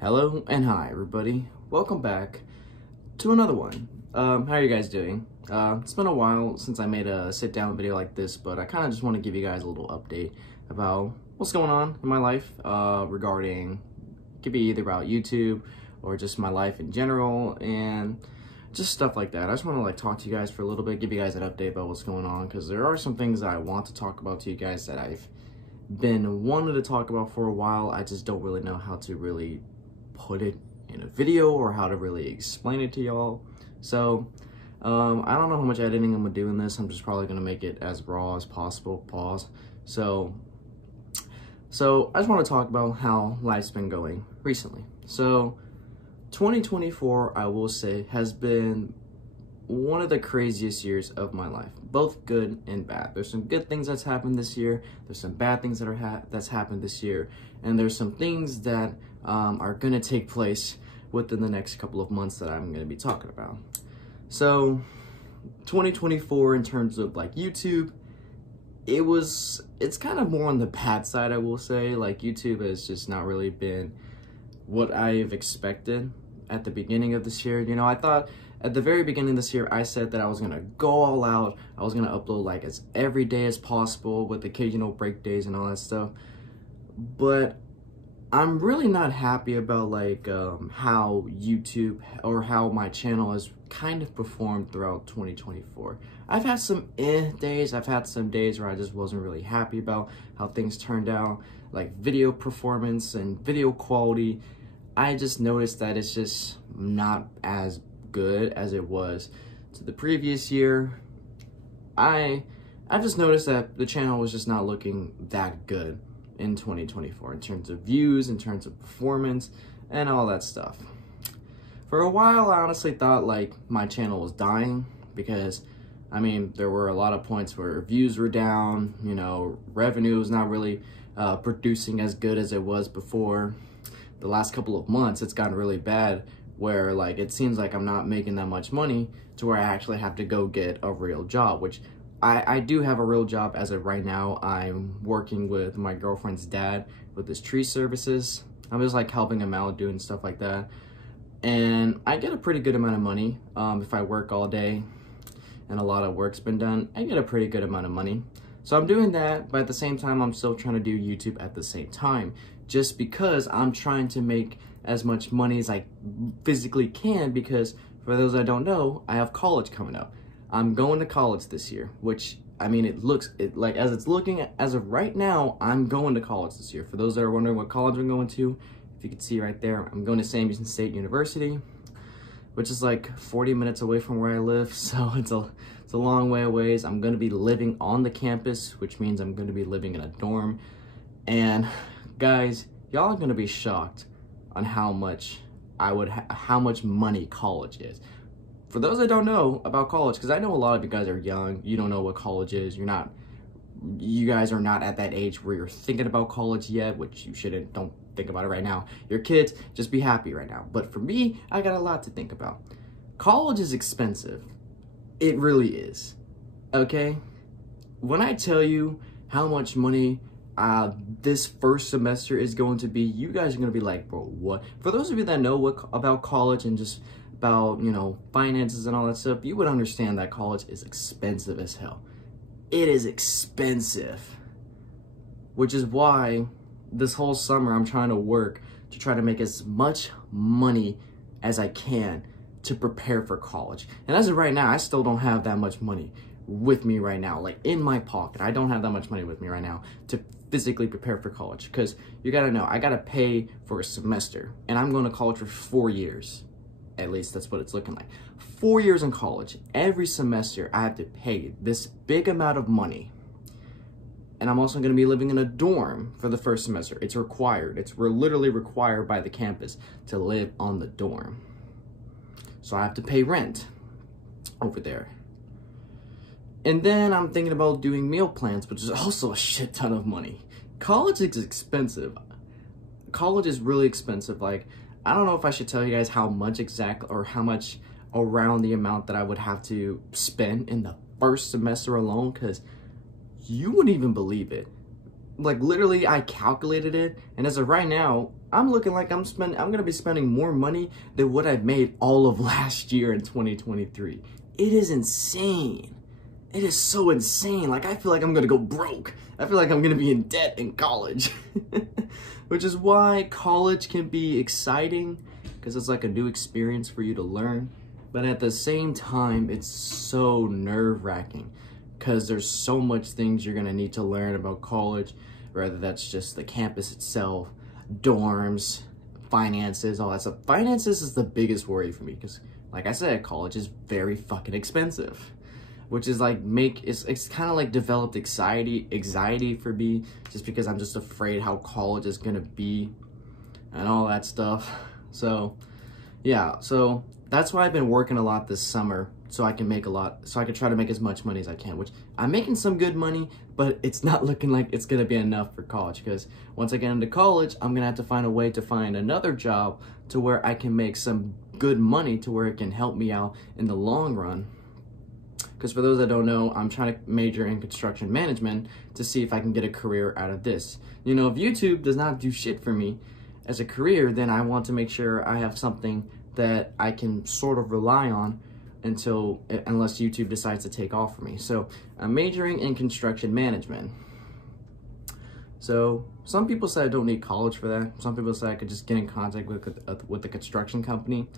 Hello and hi everybody, welcome back to another one. How are you guys doing? It's been a while since I made a sit down video like this, but I kind of just want to give you guys a little update about what's going on in my life regarding, it could be either about YouTube or just my life in general and just stuff like that. I just want to talk to you guys for a little bit, give you guys an update about what's going on, because there are some things that I want to talk about to you guys that I've been wanting to talk about for a while. I just don't really know how to really put it in a video or how to really explain it to y'all. So I don't know how much editing I'm gonna do in this. I'm just probably gonna make it as raw as possible. So I just want to talk about how life's been going recently. So 2024, I will say, has been one of the craziest years of my life, both good and bad. There's some good things that's happened this year, there's some bad things that that's happened this year, and there's some things that are gonna take place within the next couple of months that I'm gonna be talking about. So 2024, in terms of YouTube, it's kind of more on the bad side, I will say. YouTube has just not really been what I've expected at the beginning of this year. I thought at the very beginning of this year, I said that I was gonna go all out. I was gonna upload as every day as possible with occasional break days and all that stuff. But I'm really not happy about how YouTube or how my channel has kind of performed throughout 2024. I've had some days, I've had some days where I just wasn't really happy about how things turned out, like video performance and video quality. I just noticed that it's just not as good as it was to the previous year. I've just noticed that the channel was just not looking that good in 2024 in terms of views, in terms of performance, and all that stuff. For a while, I honestly thought my channel was dying because, there were a lot of points where views were down, revenue was not really producing as good as it was before. The last couple of months, it's gotten really bad where it seems like I'm not making that much money to where I actually have to go get a real job, which I do have a real job as of right now. I'm working with my girlfriend's dad with his tree services. I'm just helping him out, doing stuff like that. And I get a pretty good amount of money. If I work all day and a lot of work's been done, I get a pretty good amount of money. So I'm doing that, but at the same time, I'm still trying to do YouTube at the same time, just because I'm trying to make as much money as I physically can, because for those that don't know, I have college coming up. I'm going to college this year, which, as it's looking as of right now, I'm going to college this year. For those that are wondering what college I'm going to, if you can see right there, I'm going to Sam Houston State University, which is 40 minutes away from where I live. So it's a long way away. I'm going to be living on the campus, which means I'm going to be living in a dorm. And guys, y'all are going to be shocked on how much money college is. For those that don't know about college, because I know a lot of you guys are young, you don't know what college is, you guys are not at that age where you're thinking about college yet, which you shouldn't, don't think about it right now. Your kids, just be happy right now. But for me, I got a lot to think about. College is expensive. It really is. Okay? When I tell you how much money this first semester is going to be, you guys are going to be like, bro, what? For those of you that know about college and just about, finances and all that stuff, you would understand that college is expensive as hell. It is expensive. Which is why this whole summer I'm trying to work to try to make as much money as I can to prepare for college. And as of right now, I still don't have that much money with me right now, in my pocket. I don't have that much money with me right now to physically prepare for college, because you gotta know, I gotta pay for a semester, and I'm going to college for 4 years. At least that's what it's looking like. 4 years in college. Every semester I have to pay this big amount of money. And I'm also going to be living in a dorm for the first semester. It's required. We're literally required by the campus to live on the dorm. So I have to pay rent over there. And then I'm thinking about doing meal plans, which is also a shit ton of money. College is expensive. College is really expensive. I don't know if I should tell you guys how much exactly, or how much around the amount that I would have to spend in the first semester alone, because you wouldn't even believe it. like literally I calculated it, and as of right now, I'm looking like I'm gonna be spending more money than what I've made all of last year in 2023. It is insane. It is so insane. Like, I feel like I'm gonna go broke. I feel like I'm gonna be in debt in college. Which is why college can be exciting, because it's like a new experience for you to learn. But at the same time, it's so nerve-wracking, because there's so much things you're gonna need to learn about college, whether that's just the campus itself, dorms, finances, all that stuff. Finances is the biggest worry for me, because like I said, college is very fucking expensive, which is like it's kind of like developed anxiety for me, just because I'm just afraid how college is gonna be and all that stuff. So yeah, so that's why I've been working a lot this summer, so I can try to make as much money as I can, which I'm making some good money, but it's not looking like it's gonna be enough for college, because once I get into college, I'm gonna have to find a way to find another job to where I can make some good money to where it can help me out in the long run. Because for those that don't know, I'm trying to major in construction management to see if I can get a career out of this. You know, if YouTube does not do shit for me as a career, then I want to make sure I have something that I can sort of rely on unless YouTube decides to take off for me. So I'm majoring in construction management. So some people say I don't need college for that. Some people say I could just get in contact with the construction company,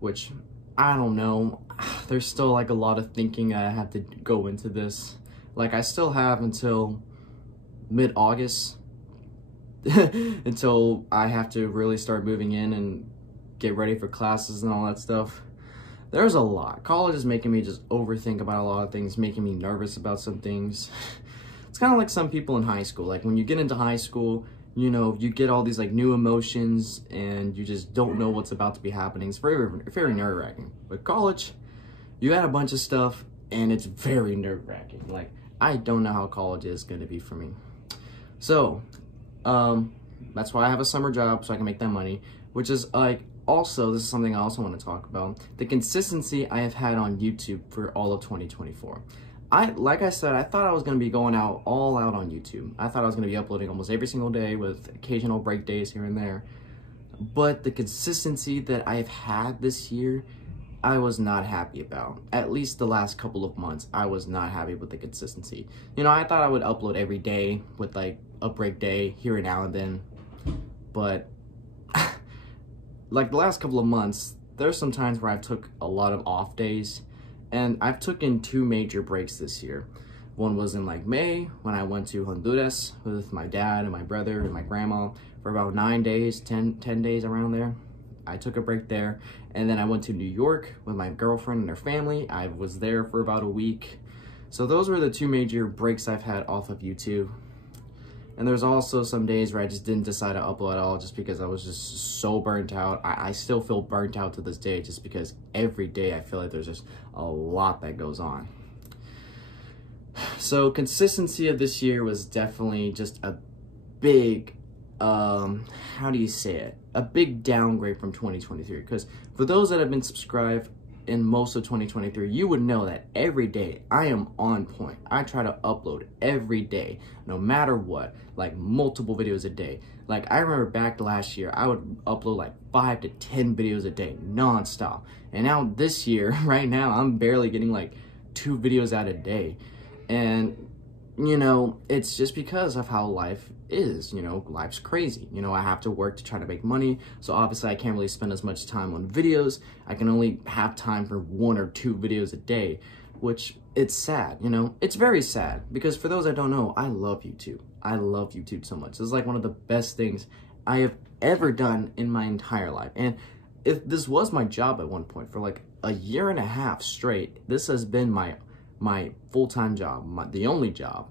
which I don't know. There's still like a lot of thinking I have to go into this. Like, I still have until mid-August until I have to really start moving in and get ready for classes and all that stuff. There's a lot. College is making me just overthink about a lot of things, making me nervous about some things. It's kind of like some people in high school. Like, when you get into high school, you know, you get all these like new emotions and you just don't know what's about to be happening. It's very, very nerve-wracking. But college, you add a bunch of stuff and it's very nerve-wracking. Like, I don't know how college is going to be for me. So, that's why I have a summer job, so I can make that money, which is like, also, this is something I also want to talk about, the consistency I have had on YouTube for all of 2024. Like I said, I thought I was going to be going all out on YouTube. I thought I was going to be uploading almost every single day with occasional break days here and there. But the consistency that I've had this year, I was not happy about. At least the last couple of months, I was not happy with the consistency. You know, I thought I would upload every day with like a break day here and now and then. But like the last couple of months, there's some times where I've took a lot of off days. And I've taken 2 major breaks this year. One was in like May, when I went to Honduras with my dad and my brother and my grandma for about 9 days, 10 days around there. I took a break there. And then I went to New York with my girlfriend and her family. I was there for about a week. So those were the 2 major breaks I've had off of YouTube. And there's also some days where I just didn't decide to upload at all, just because I was just so burnt out. I still feel burnt out to this day, just because every day I feel like there's just a lot that goes on. So consistency of this year was definitely just a big, how do you say it? A big downgrade from 2023. Because for those that have been subscribed in most of 2023, you would know that every day I am on point. I try to upload every day, no matter what, like multiple videos a day. Like, I remember back last year, I would upload like 5 to 10 videos a day, non-stop. And now this year, right now, I'm barely getting like 2 videos out a day. And, you know, it's just because of how life is. You know, life's crazy. You know, I have to work to try to make money, so obviously I can't really spend as much time on videos. I can only have time for 1 or 2 videos a day, which, it's sad, you know? It's very sad, because for those that don't know, I love YouTube. I love YouTube so much. This is like one of the best things I have ever done in my entire life. And if this was my job at one point for like a year and a half straight, this has been my full-time job, the only job.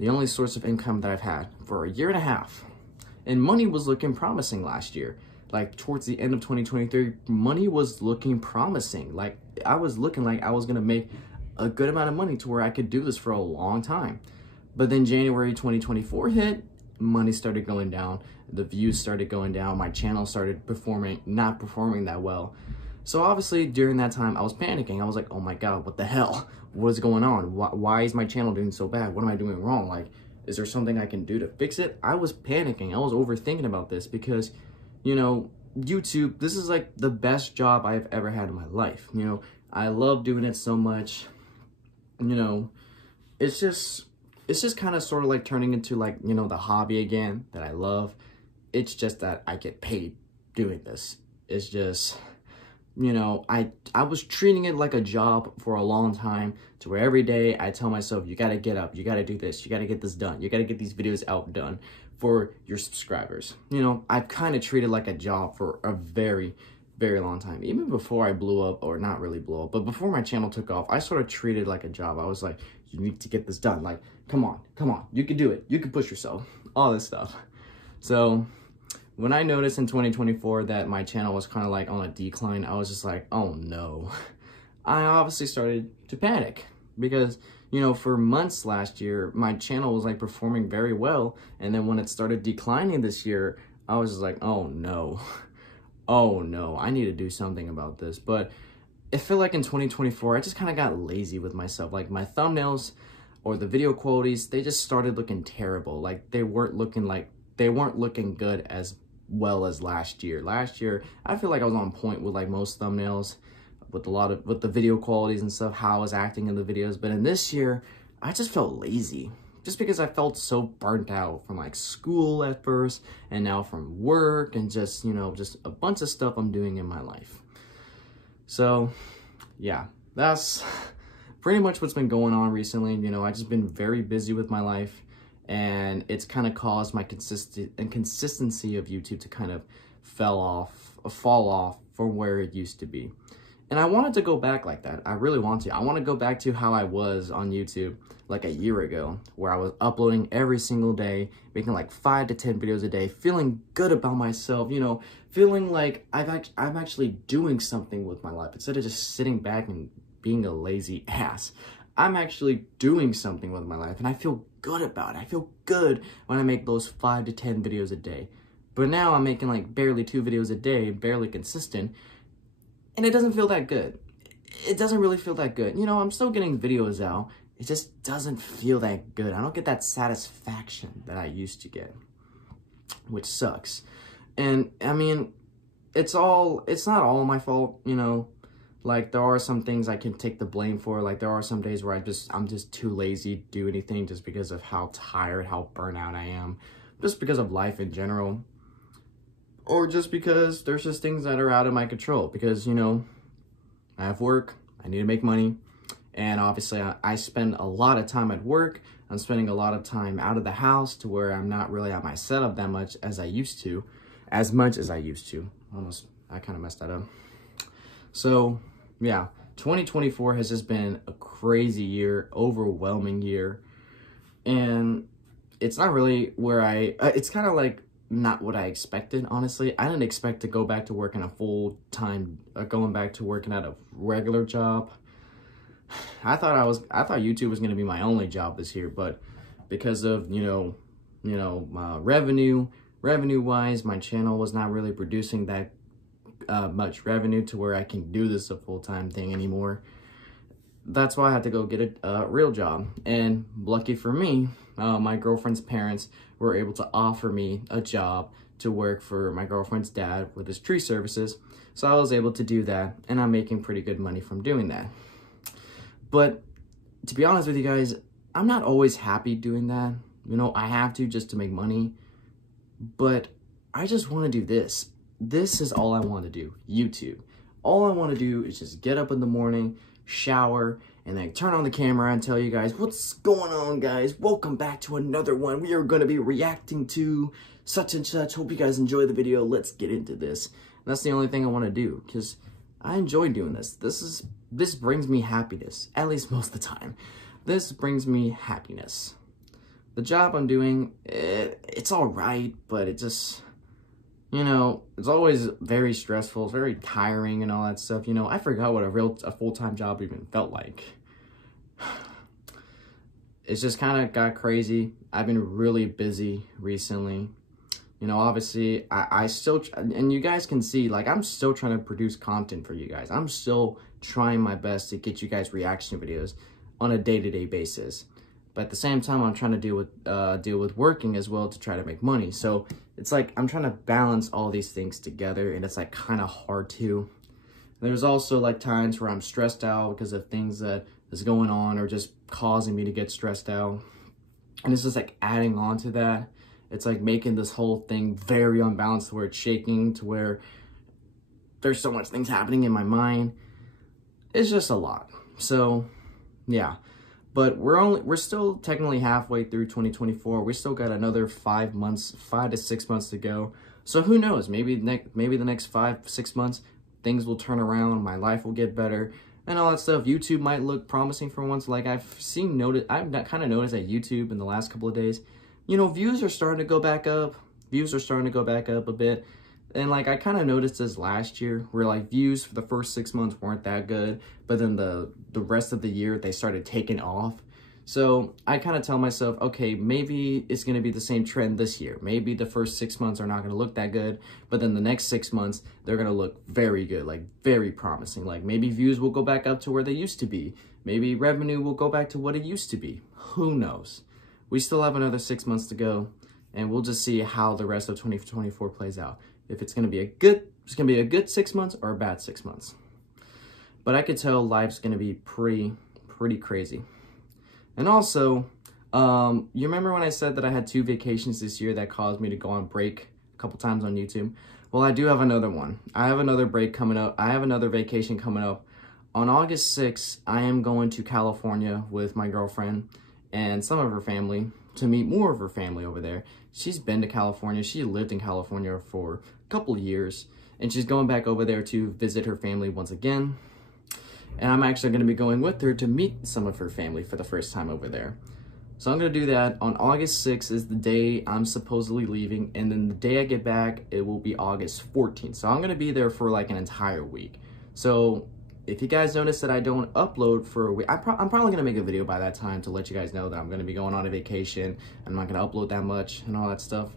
The only source of income that I've had for a year and a half. And money was looking promising last year. Like, towards the end of 2023, money was looking promising. Like, I was looking like I was going to make a good amount of money to where I could do this for a long time. But then January 2024 hit, money started going down, the views started going down, my channel started not performing that well. So obviously during that time I was panicking. I was like, oh my god, what the hell? What is going on? Why is my channel doing so bad? What am I doing wrong? Like, Is there something I can do to fix it? I was panicking. I was overthinking about this because, you know, YouTube, this is like the best job I've ever had in my life. You know, I love doing it so much. You know, it's just kind of sort of like turning into like, you know, the hobby again that I love. It's just that I get paid doing this. It's just, you know, I was treating it like a job for a long time, to where every day I tell myself, you got to get up, you got to do this, you got to get this done, you got to get these videos out done for your subscribers. You know, I've kind of treated like a job for a very, very long time. Even before I blew up, or not really blew up, but before my channel took off, I sort of treated it like a job. I was like, you need to get this done. Like, come on, you can do it. You can push yourself, all this stuff. So when I noticed in 2024 that my channel was kind of like on a decline, I was just like, oh no. I obviously started to panic because, you know, for months last year, my channel was like performing very well. And then when it started declining this year, I was just like, oh no, oh no, I need to do something about this. But I feel like in 2024, I just kind of got lazy with myself. Like my thumbnails or the video qualities, they just started looking terrible. Like they weren't looking good as well as last year. Last year, I feel like I was on point with like most thumbnails, with the video qualities and stuff, how I was acting in the videos. But in this year, I just felt lazy, just because I felt so burnt out from like school at first, and now from work, and just, you know, just a bunch of stuff I'm doing in my life. So yeah, that's pretty much what's been going on recently. You know, I've just been very busy with my life, and it's kind of caused my consistency of YouTube to kind of fall off from where it used to be. And I wanted to go back like that. I really want to. I want to go back to how I was on YouTube like a year ago, where I was uploading every single day, making like 5 to 10 videos a day, feeling good about myself, you know, feeling like I'm actually doing something with my life instead of just sitting back and being a lazy ass. I'm actually doing something with my life, and I feel good about it. I feel good when I make those 5 to 10 videos a day. But now I'm making like barely 2 videos a day, barely consistent, and it doesn't feel that good. It doesn't really feel that good. You know, I'm still getting videos out. It just doesn't feel that good. I don't get that satisfaction that I used to get, which sucks. And I mean, it's not all my fault, you know. Like, there are some things I can take the blame for. Like, there are some days where I'm just too lazy to do anything, just because of how tired, how burnt out I am, just because of life in general. Or just because there's just things that are out of my control. Because, you know, I have work, I need to make money, and obviously I spend a lot of time at work. I'm spending a lot of time out of the house, to where I'm not really at my setup that much as I used to. As much as I used to. I kind of messed that up. So yeah, 2024 has just been a crazy year, overwhelming year. And it's not really where it's kind of like not what I expected, honestly. I didn't expect to go back to working a full-time, going back to working at a regular job. I thought YouTube was going to be my only job this year, but because of, revenue-wise, my channel was not really producing that much revenue to where I can do this a full-time thing anymore. That's why I had to go get a real job. And lucky for me, my girlfriend's parents were able to offer me a job to work for my girlfriend's dad with his tree services. So I was able to do that, and I'm making pretty good money from doing that. But to be honest with you guys, I'm not always happy doing that. You know, I have to just to make money, but I just want to do this. This is all I want to do, YouTube. All I want to do is just get up in the morning, shower, and then turn on the camera and tell you guys, what's going on, guys? Welcome back to another one. We are going to be reacting to such and such. Hope you guys enjoy the video. Let's get into this. And that's the only thing I want to do, because I enjoy doing this. This brings me happiness, at least most of the time. This brings me happiness. The job I'm doing, it's all right, but it just, you know, it's always very stressful. It's very tiring and all that stuff. You know, I forgot what a full-time job even felt like. It's just kind of got crazy. I've been really busy recently. You know, obviously, I still, and you guys can see, like, I'm still trying to produce content for you guys. I'm still trying my best to get you guys reaction videos on a day-to-day basis. but at the same time, I'm trying to deal with working as well to try to make money. So it's like I'm trying to balance all these things together, and it's like kind of hard to. There's also like times where I'm stressed out because of things that is going on or just causing me to get stressed out. And it's just like adding on to that. It's like making this whole thing very unbalanced where it's shaking, to where there's so much things happening in my mind. It's just a lot. So yeah, but we're still technically halfway through 2024. We still got another 5 to 6 months to go. So who knows, maybe the next 5-6 months, things will turn around, my life will get better, and all that stuff. YouTube might look promising for once. Like I've kind of noticed that YouTube in the last couple of days, you know, views are starting to go back up. Views are starting to go back up a bit. And like I kind of noticed this last year, where like views for the first 6 months weren't that good, but then the rest of the year they started taking off. So I kind of tell myself, okay, maybe it's going to be the same trend this year. Maybe the first 6 months are not going to look that good, but then the next 6 months, they're going to look very good, like very promising. Like maybe views will go back up to where they used to be. Maybe revenue will go back to what it used to be. Who knows? We still have another 6 months to go, and we'll just see how the rest of 2024 plays out. If it's going to be a good 6 months or a bad 6 months. But I could tell life's going to be pretty crazy. And also, you remember when I said that I had 2 vacations this year that caused me to go on break a couple times on YouTube? Well, I do have another one. I have another break coming up. I have another vacation coming up. On August 6th, I am going to California with my girlfriend and some of her family to meet more of her family over there. She's been to California. She lived in California for a couple of years, and she's going back over there to visit her family once again. And I'm actually going to be going with her to meet some of her family for the first time over there. So I'm going to do that. On August 6th is the day I'm supposedly leaving. And then the day I get back, it will be August 14th. So I'm going to be there for like an entire week. So if you guys notice that I don't upload for a week, I'm probably going to make a video by that time to let you guys know that I'm going to be going on a vacation. I'm not going to upload that much and all that stuff.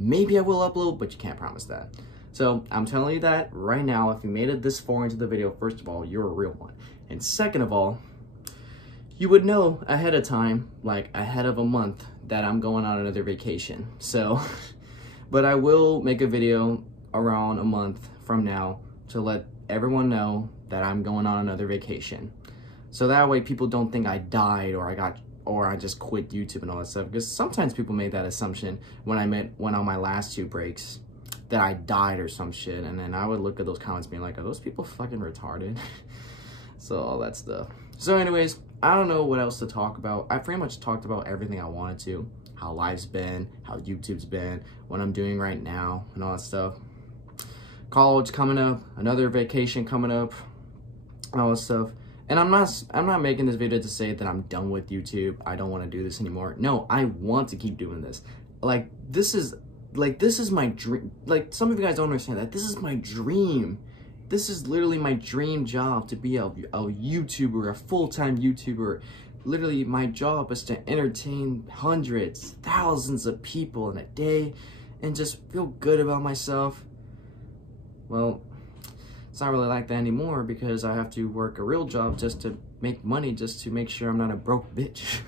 Maybe I will upload, but you can't promise that. So I'm telling you that right now. If you made it this far into the video, first of all, you're a real one. And second of all, you would know ahead of time, like ahead of a month, that I'm going on another vacation. So, but I will make a video around a month from now to let everyone know that I'm going on another vacation. So that way people don't think I died or I just quit YouTube and all that stuff. Because sometimes people made that assumption when I went on my last 2 breaks, that I died or some shit, and then I would look at those comments being like, are those people fucking retarded? So all that stuff. So anyways, I don't know what else to talk about. I pretty much talked about everything I wanted to. How life's been, how YouTube's been, what I'm doing right now, and all that stuff. College coming up, another vacation coming up, and all that stuff. And I'm not making this video to say that I'm done with YouTube. I don't want to do this anymore. No, I want to keep doing this. Like this is my dream. Like, some of you guys don't understand that. This is my dream. This is literally my dream job, to be a YouTuber, a full-time YouTuber. Literally, my job is to entertain hundreds, thousands of people in a day and just feel good about myself. Well, it's not really like that anymore because I have to work a real job just to make money, just to make sure I'm not a broke bitch.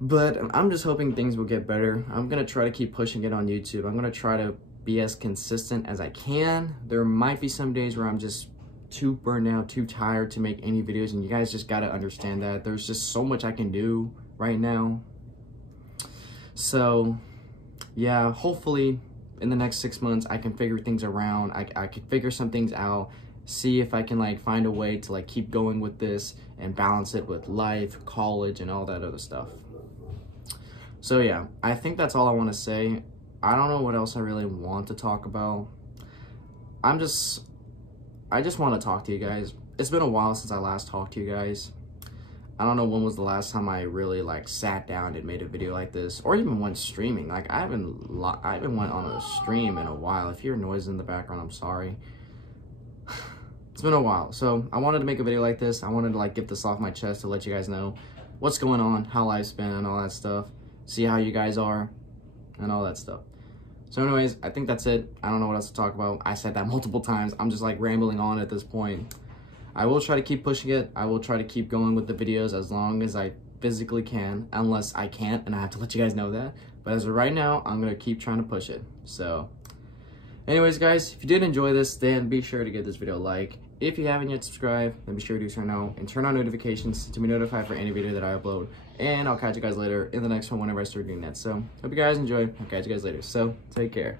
But I'm just hoping things will get better. I'm going to try to keep pushing it on YouTube. I'm going to try to be as consistent as I can. There might be some days where I'm just too burned out, too tired to make any videos, and you guys just got to understand that. There's just so much I can do right now. So, yeah, hopefully in the next 6 months, I can figure things around. I can figure some things out, see if I can like find a way to like keep going with this and balance it with life, college, and all that other stuff. So yeah, I think that's all I want to say. I don't know what else I really want to talk about. I just want to talk to you guys. It's been a while since I last talked to you guys. I don't know when was the last time I really like sat down and made a video like this, or even went streaming. Like I haven't went on a stream in a while. If you hear noise in the background, I'm sorry. It's been a while. So I wanted to make a video like this. I wanted to like get this off my chest to let you guys know what's going on, how life's been, and all that stuff. See how you guys are, and all that stuff. So anyways, I think that's it. I don't know what else to talk about. I said that multiple times. I'm just like rambling on at this point. I will try to keep pushing it. I will try to keep going with the videos as long as I physically can, unless I can't, and I have to let you guys know that. But as of right now, I'm gonna keep trying to push it. So anyways, guys, if you did enjoy this, then be sure to give this video a like. If you haven't yet subscribed, then be sure to do so now and turn on notifications to be notified for any video that I upload. And I'll catch you guys later in the next one whenever I start doing that. So hope you guys enjoy. I'll catch you guys later. So take care.